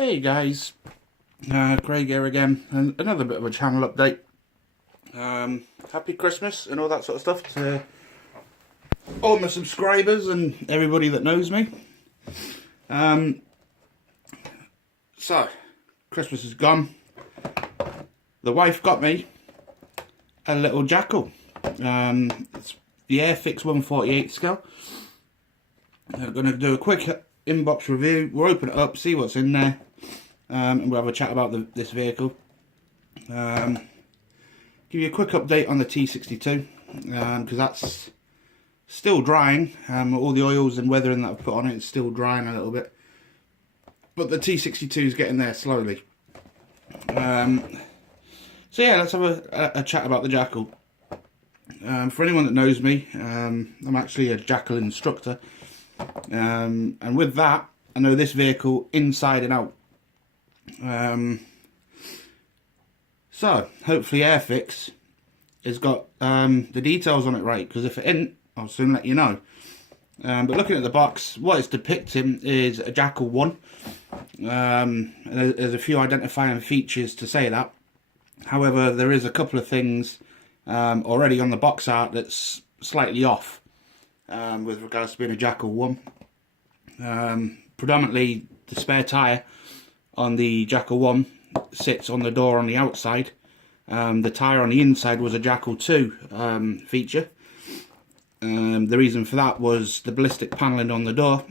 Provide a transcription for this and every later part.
Hey guys, Craig here again, and another bit of a channel update. Happy Christmas and all that sort of stuff to all my subscribers and everybody that knows me. So, Christmas is gone. The wife got me a little jackal. It's the airfix 148 scale. I'm going to do a quick inbox review. We'll open it up, see what's in there. And we'll have a chat about this vehicle. Give you a quick update on the T62 because that's still drying. All the oils and weathering that I've put on it is still drying a little bit, but the T62 is getting there slowly. So yeah, let's have a chat about the jackal. For anyone that knows me, I'm actually a jackal instructor, and with that I know this vehicle inside and out. So hopefully airfix has got the details on it right, because if it isn't, I'll soon let you know. But looking at the box, what it's depicting is a Jackal 1. And there's a few identifying features to say that. However, there is a couple of things already on the box art that's slightly off with regards to being a Jackal 1. Predominantly the spare tyre on the Jackal 1 sits on the door on the outside. The tyre on the inside was a Jackal 2 feature. The reason for that was the ballistic panelling on the door.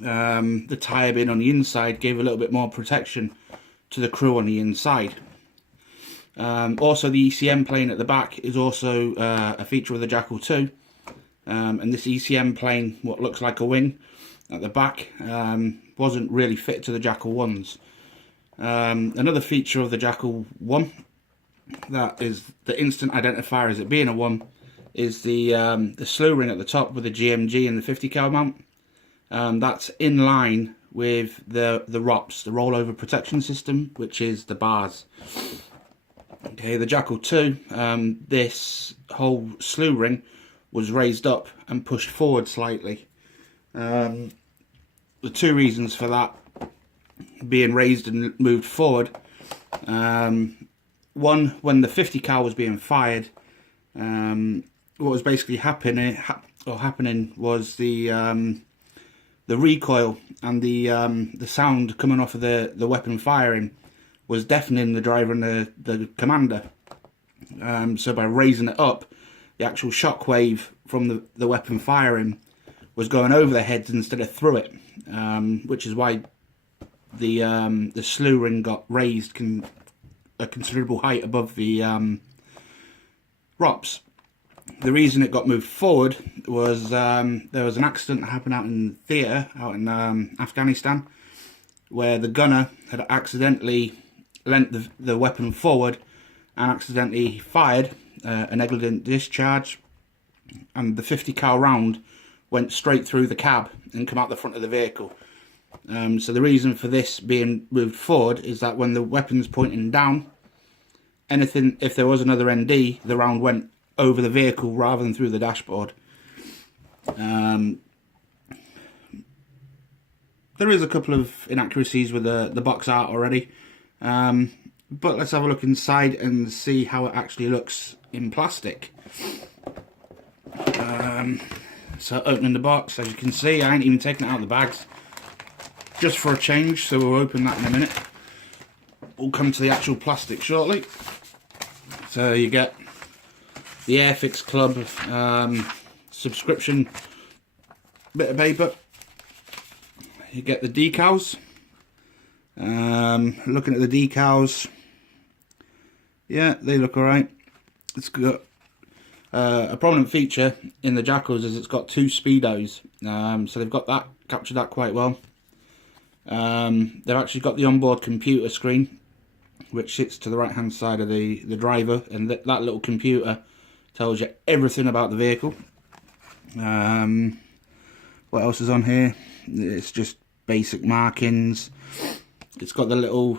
The tyre being on the inside gave a little bit more protection to the crew on the inside. Also, the ECM plane at the back is also a feature of the Jackal 2. And this ECM plane, what looks like a wing at the back, wasn't really fit to the Jackal 1s. Another feature of the Jackal 1 that is the instant identifier as it being a 1 is the slew ring at the top with the GMG and the 50 cal mount. That's in line with the ROPS, the rollover protection system, which is the bars. Okay, the Jackal 2, this whole slew ring was raised up and pushed forward slightly. The two reasons for that being raised and moved forward. One, when the 50 cal was being fired, what was basically happening was the recoil and the sound coming off of the weapon firing was deafening the driver and the commander. So by raising it up, the actual shock wave from the weapon firing was going over their heads instead of through it, which is why the slew ring got raised a considerable height above the ROPS. The reason it got moved forward was there was an accident that happened out in theatre out in Afghanistan, where the gunner had accidentally lent the weapon forward and accidentally fired a negligent discharge, and the 50 cal round went straight through the cab and come out the front of the vehicle. So the reason for this being moved forward is that when the weapon's pointing down, if there was another ND, the round went over the vehicle rather than through the dashboard. There is a couple of inaccuracies with the box art already, but let's have a look inside and see how it actually looks in plastic. So opening the box, as you can see, I ain't even taken it out of the bags, just for a change, so we'll open that in a minute. We'll come to the actual plastic shortly. So you get the Airfix Club subscription bit of paper. You get the decals. Looking at the decals, yeah, they look alright. It's got a prominent feature in the Jackals is it's got two speedos, so they've got that, captured that quite well. They've actually got the onboard computer screen, which sits to the right hand side of the driver, and that little computer tells you everything about the vehicle. What else is on here? It's just basic markings. It's got the little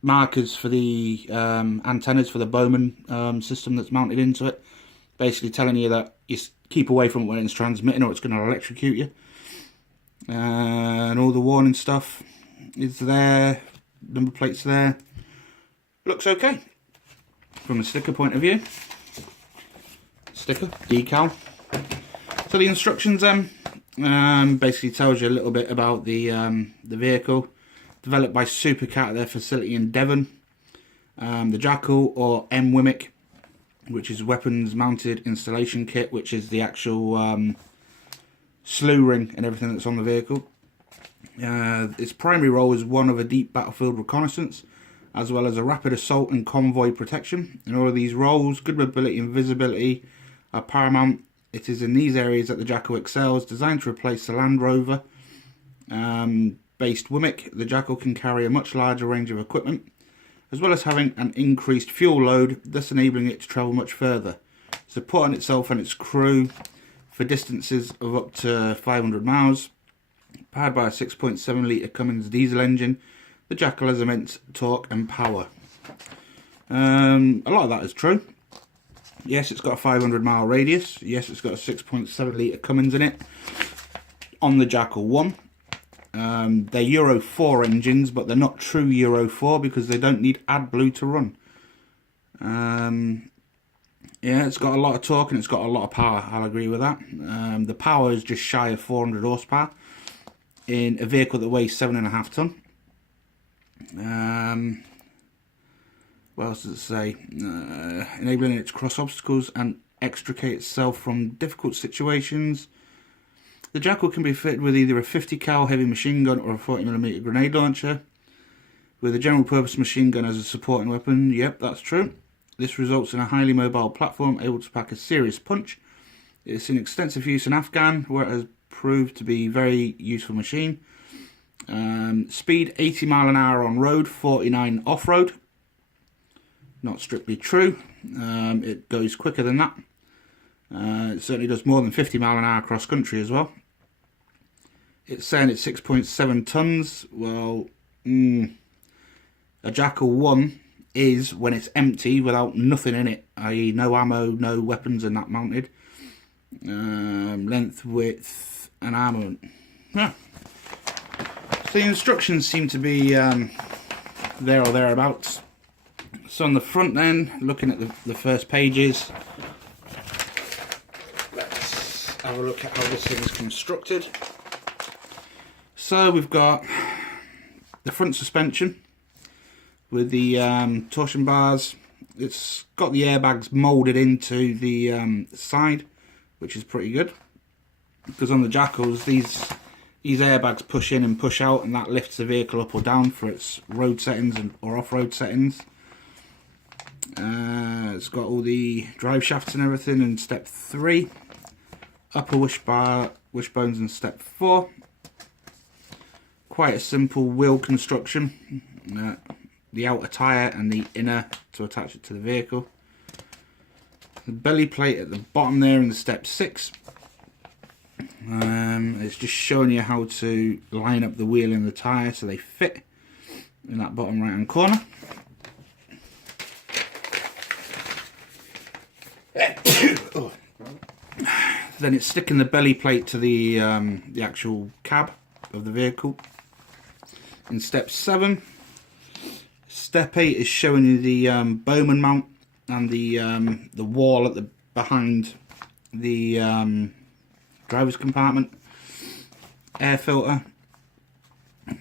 markers for the antennas for the Bowman system that's mounted into it, basically telling you that you keep away from it when it's transmitting or it's going to electrocute you. and all the warning stuff is there, number plates there. Looks okay from a sticker point of view. Sticker, decal. So the instructions basically tells you a little bit about the vehicle. Developed by Supercat at their facility in Devon. The Jackal, or MWMIC, which is Weapons Mounted Installation Kit, which is the actual slew ring and everything that's on the vehicle. Its primary role is one of a deep battlefield reconnaissance, as well as a rapid assault and convoy protection. In all of these roles, good mobility and visibility are paramount. It is in these areas that the Jackal excels. Designed to replace the Land Rover based WMIC, the Jackal can carry a much larger range of equipment, as well as having an increased fuel load, thus enabling it to travel much further, supporting itself and its crew for distances of up to 500 miles. Powered by a 6.7 litre Cummins diesel engine, the Jackal has immense torque and power. A lot of that is true. Yes, it's got a 500 mile radius. Yes, it's got a 6.7 litre Cummins in it on the Jackal 1. They're Euro 4 engines, but they're not true Euro 4 because they don't need AdBlue to run. Yeah, it's got a lot of torque and it's got a lot of power. I'll agree with that. The power is just shy of 400 horsepower in a vehicle that weighs 7.5 tonne. What else does it say? Enabling it to cross obstacles and extricate itself from difficult situations. The Jackal can be fitted with either a 50 cal heavy machine gun or a 40mm grenade launcher, with a general purpose machine gun as a supporting weapon. Yep, that's true. This results in a highly mobile platform able to pack a serious punch. It's in extensive use in Afghan, where it has proved to be a very useful machine. Speed 80 mile an hour on road, 49 off-road. Not strictly true. It goes quicker than that. It certainly does more than 50 mile an hour cross country as well. It's saying it's 6.7 tons. Well, a Jackal 1 is when it's empty without nothing in it, i.e. no ammo, no weapons and that mounted. Length, width and armament. Yeah. So the instructions seem to be there or thereabouts. So on the front then, looking at the first pages, let's have a look at how this thing is constructed. So we've got the front suspension with the torsion bars. It's got the airbags moulded into the side, which is pretty good, because on the Jackals these airbags push in and push out, and that lifts the vehicle up or down for its road settings or off-road settings. It's got all the drive shafts and everything in step 3, upper wishbones in step 4. Quite a simple wheel construction, the outer tyre and the inner to attach it to the vehicle. The belly plate at the bottom there in step 6. It's just showing you how to line up the wheel and the tyre so they fit in that bottom right hand corner. Then it's sticking the belly plate to the actual cab of the vehicle in step 7. Step 8 is showing you the Bowman mount and the wall at the behind the driver's compartment. Air filter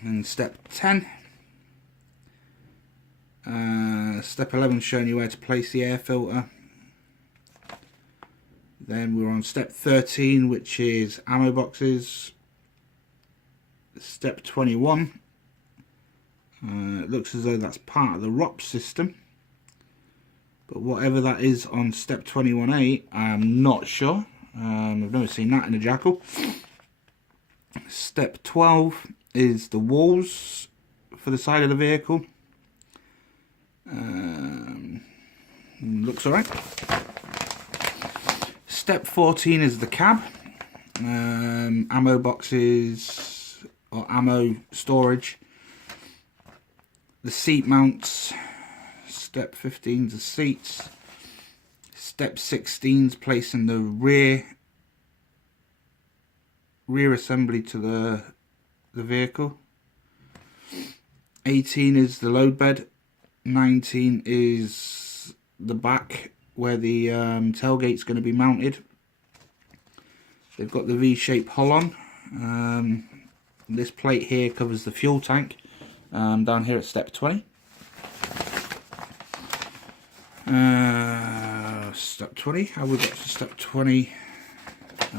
in step 10. Step 11 showing you where to place the air filter. Then we're on step 13, which is ammo boxes. Step 21. It looks as though that's part of the ROP system, but whatever that is on step 21A, I'm not sure. I've never seen that in a Jackal. Step 12 is the walls for the side of the vehicle. Looks alright. Step 14 is the cab. Ammo boxes or ammo storage. The seat mounts. Step 15 is the seats. Step 16 is placing the rear assembly to the the vehicle. 18 is the load bed. 19 is the back where the tailgate's going to be mounted. They've got the V-shaped hull on. This plate here covers the fuel tank down here at step 20. Step 20, how we got to step 20?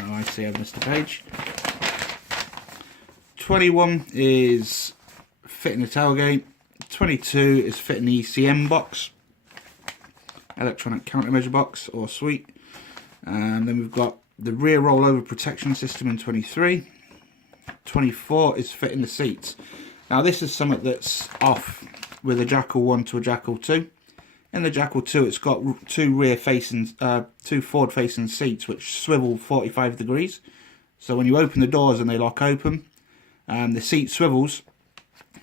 Oh, I see, I've missed a page. 21 is fitting the tailgate. 22 is fitting the ECM box, electronic countermeasure box or suite. And then we've got the rear rollover protection system in 23. 24 is fitting the seats. Now this is something that's off with a Jackal 1 to a Jackal 2. In the Jackal 2 it's got two forward facing seats which swivel 45 degrees. So when you open the doors and they lock open, the seat swivels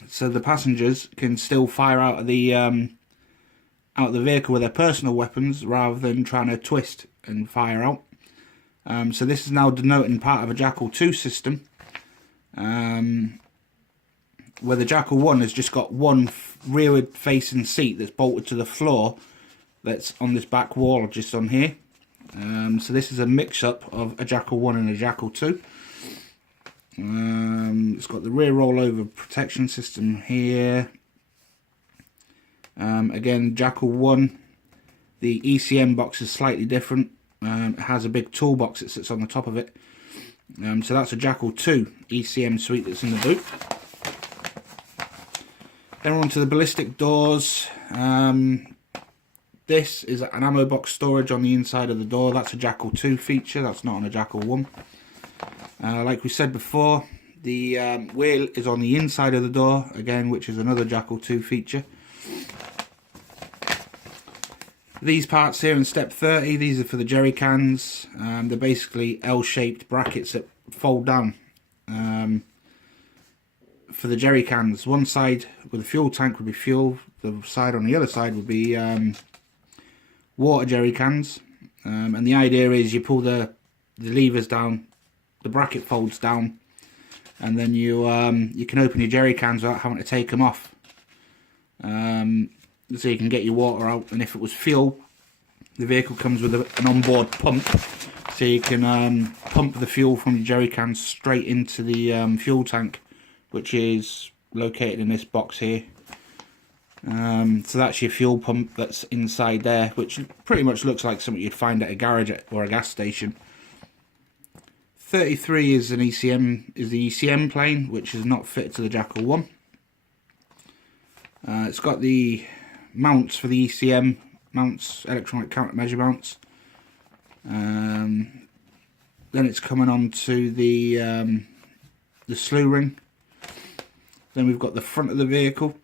so the passengers can still fire out of the vehicle with their personal weapons rather than trying to twist and fire out. So this is now denoting part of a Jackal 2 system, where the Jackal 1 has just got one rearward facing seat that's bolted to the floor that's on this back wall just on here. So this is a mix-up of a Jackal 1 and a Jackal 2. It's got the rear rollover protection system here. Again, Jackal 1, the ECM box is slightly different. It has a big toolbox that sits on the top of it. So that's a Jackal 2 ECM suite that's in the boot. Then we're on to the ballistic doors. This is an ammo box storage on the inside of the door. That's a Jackal 2 feature, that's not on a Jackal 1. Like we said before, the wheel is on the inside of the door, again, which is another Jackal 2 feature. These parts here in step 30, these are for the jerry cans. They're basically L-shaped brackets that fold down. For the jerry cans, one side with the fuel tank would be fuel, the side on the other side would be water jerry cans. And the idea is you pull the levers down, the bracket folds down, and then you can open your jerry cans without having to take them off. So you can get your water out, and if it was fuel, the vehicle comes with an onboard pump, so you can pump the fuel from the jerry cans straight into the fuel tank, which is located in this box here. So that's your fuel pump that's inside there, which pretty much looks like something you'd find at a garage or a gas station. 33 is the ECM plane, which is not fitted to the Jackal 1. It's got the mounts for the ECM mounts, electronic countermeasure mounts. Then it's coming on to the slew ring. Then we've got the front of the vehicle.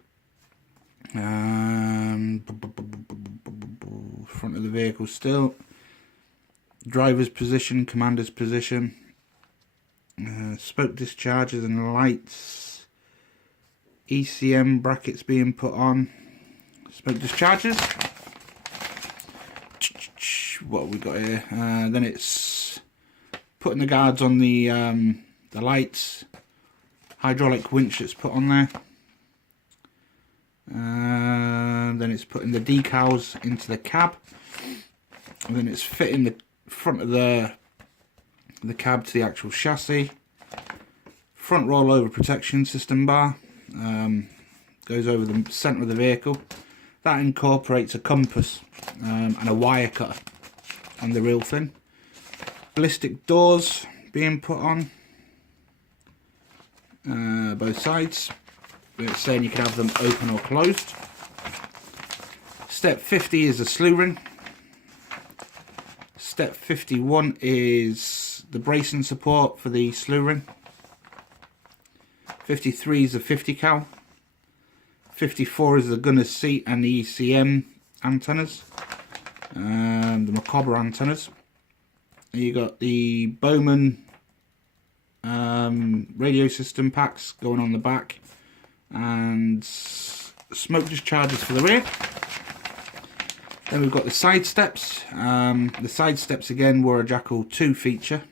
Front of the vehicle still. Driver's position, commander's position. Spoke discharges and lights. ECM brackets being put on. Spoke discharges. What have we got here? Then it's putting the guards on the lights. Hydraulic winch that's put on there. Then it's putting the decals into the cab. And then it's fitting the front of the cab to the actual chassis. Front rollover protection system bar. Goes over the centre of the vehicle. That incorporates a compass and a wire cutter and the real thing. Ballistic doors being put on both sides. It's saying you can have them open or closed. Step 50 is the slew ring. Step 51 is the bracing support for the slew ring. 53 is the 50 cal. 54 is the gunner's seat and the ECM antennas, the Macabre antennas. You got the Bowman radio system packs going on the back, and smoke discharges for the rear. Then we've got the side steps. The side steps again were a Jackal 2 feature.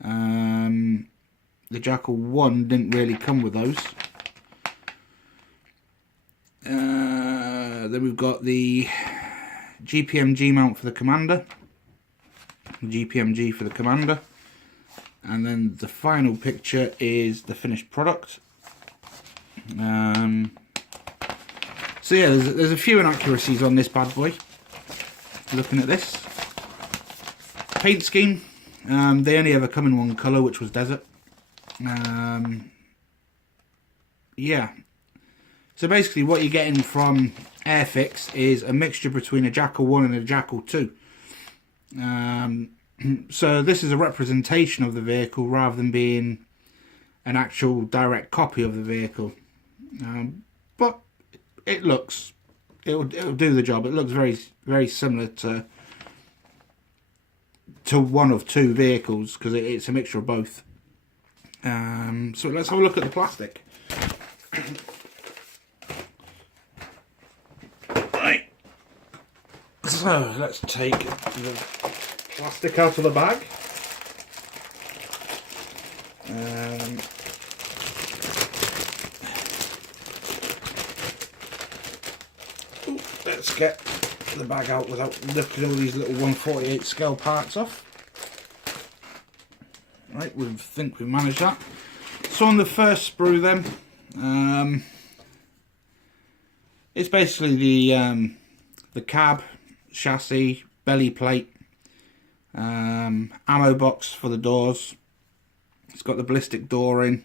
The The Jackal 1 didn't really come with those. Then we've got the GPMG mount for the Commander. GPMG for the Commander. And then the final picture is the finished product. So yeah, there's a few inaccuracies on this bad boy. Looking at this. Paint scheme. They only ever come in one colour, which was desert. Yeah. So basically what you're getting from Airfix is a mixture between a Jackal 1 and a Jackal 2. So this is a representation of the vehicle rather than being an actual direct copy of the vehicle. But it'll do the job. It looks very, very similar to one of two vehicles because it's a mixture of both. So let's have a look at the plastic. Right. So let's take the plastic out of the bag. Let's get the bag out without lifting all these little 1/48 scale parts off. Right, we think we managed that. So on the first sprue then, it's basically the cab, chassis, belly plate, ammo box for the doors. It's got the ballistic door in,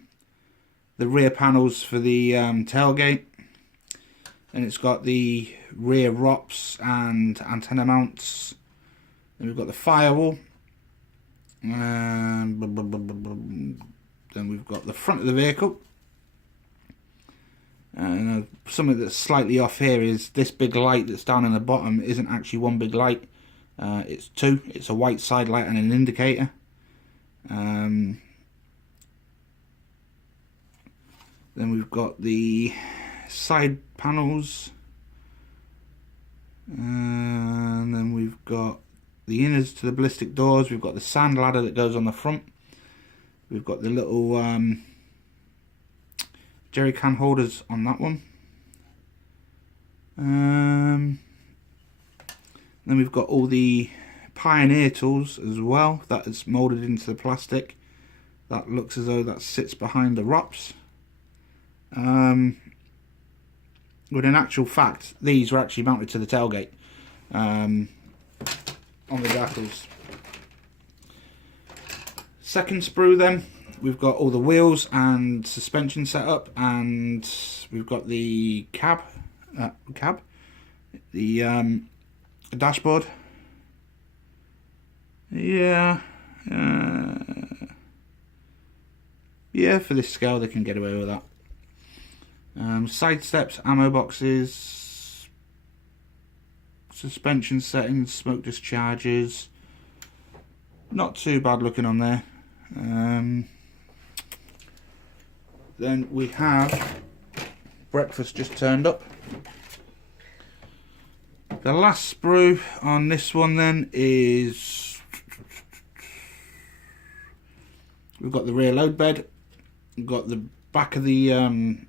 the rear panels for the tailgate, and it's got the rear ROPS and antenna mounts. Then we've got the firewall. Then we've got the front of the vehicle. Something that's slightly off here is this big light that's down in the bottom isn't actually one big light. It's two. It's a white side light and an indicator. Then we've got the side panels. And then we've got the innards to the ballistic doors. We've got the sand ladder that goes on the front. We've got the little jerry can holders on that one. Then we've got all the Pioneer tools as well. That is moulded into the plastic. That looks as though that sits behind the ROPS. But in actual fact, these were actually mounted to the tailgate on the Jackals. Second sprue then, we've got all the wheels and suspension set up, and we've got the the dashboard. Yeah, for this scale they can get away with that. Side steps, ammo boxes, suspension settings, smoke discharges. Not too bad looking on there. Then we have breakfast just turned up. The last sprue on this one then is we've got the rear load bed, we've got the back of the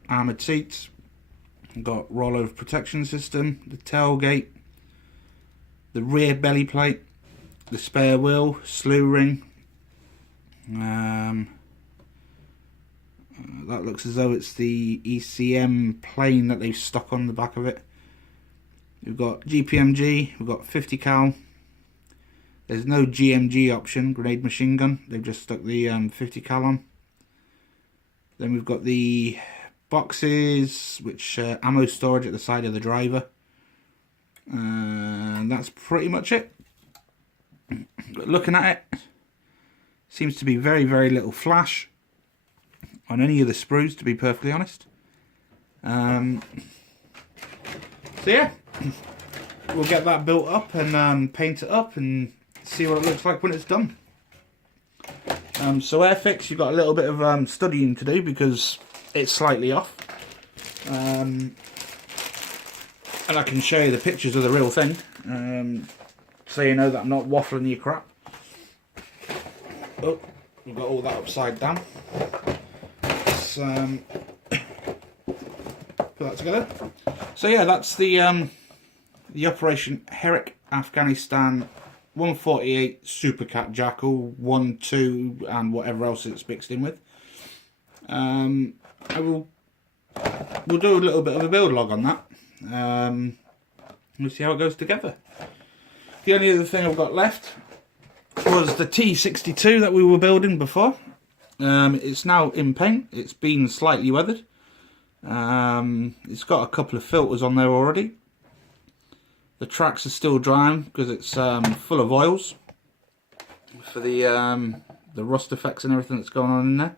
armoured seats, we've got rollover protection system, the tailgate, the rear belly plate, the spare wheel, slew ring. That looks as though it's the ECM plane that they've stuck on the back of it. We've got GPMG, we've got 50 cal. There's no GMG option, grenade machine gun. They've just stuck the 50 cal on. Then we've got the boxes, which ammo storage at the side of the driver. And that's pretty much it. But looking at it, seems to be very, very little flash on any of the sprues, to be perfectly honest. So yeah, we'll get that built up and paint it up and see what it looks like when it's done. So Airfix, you've got a little bit of studying to do because it's slightly off. And I can show you the pictures of the real thing, so you know that I'm not waffling your crap. Oh, we've got all that upside down. Let's put that together. So yeah, that's the Operation Herrick Afghanistan 148 Super Cat Jackal 1, 2 and whatever else it's mixed in with. We'll do a little bit of a build log on that. We'll see how it goes together. The only other thing I've got left was the T62 that we were building before. It's now in paint. It's been slightly weathered. It's got a couple of filters on there already. The tracks are still drying because it's full of oils for the rust effects and everything that's going on in there.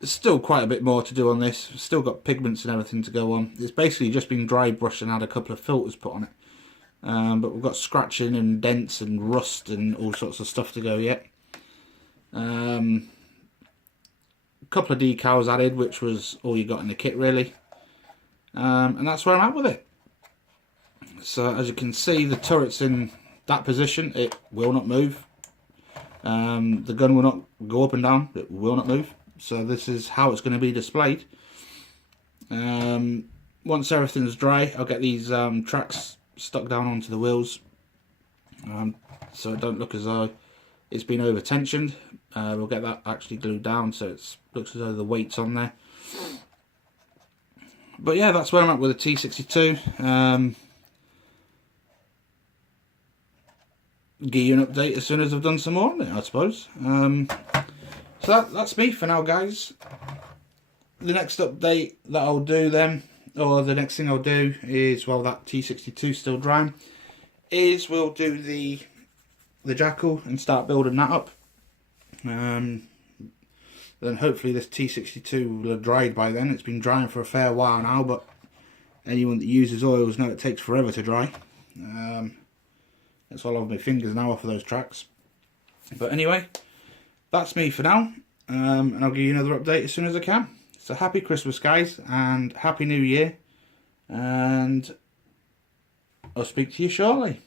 There's still quite a bit more to do on this. Still got pigments and everything to go on. It's basically just been dry brushed and had a couple of filters put on it. But we've got scratching and dents and rust and all sorts of stuff to go yet. A couple of decals added, which was all you got in the kit really. And that's where I'm at with it. So as you can see, the turret's in that position. It will not move. The gun will not go up and down. It will not move. So this is how it's going to be displayed. Once everything's dry, I'll get these tracks stuck down onto the wheels, so it don't look as though it's been over tensioned. We'll get that actually glued down so it looks as though the weight's on there. But yeah, that's where I'm at with the T62. Give you an update as soon as I've done some more on it, I suppose. So that's me for now, guys. The next update that I'll do then, or the next thing I'll do is, while that T62 is still drying, is we'll do the jackal and start building that up. Then hopefully this T62 will have dried by then. It's been drying for a fair while now, but anyone that uses oils know it takes forever to dry. That's all over my fingers now off of those tracks. But anyway, that's me for now, and I'll give you another update as soon as I can. So happy Christmas, guys, and happy New Year, and I'll speak to you shortly.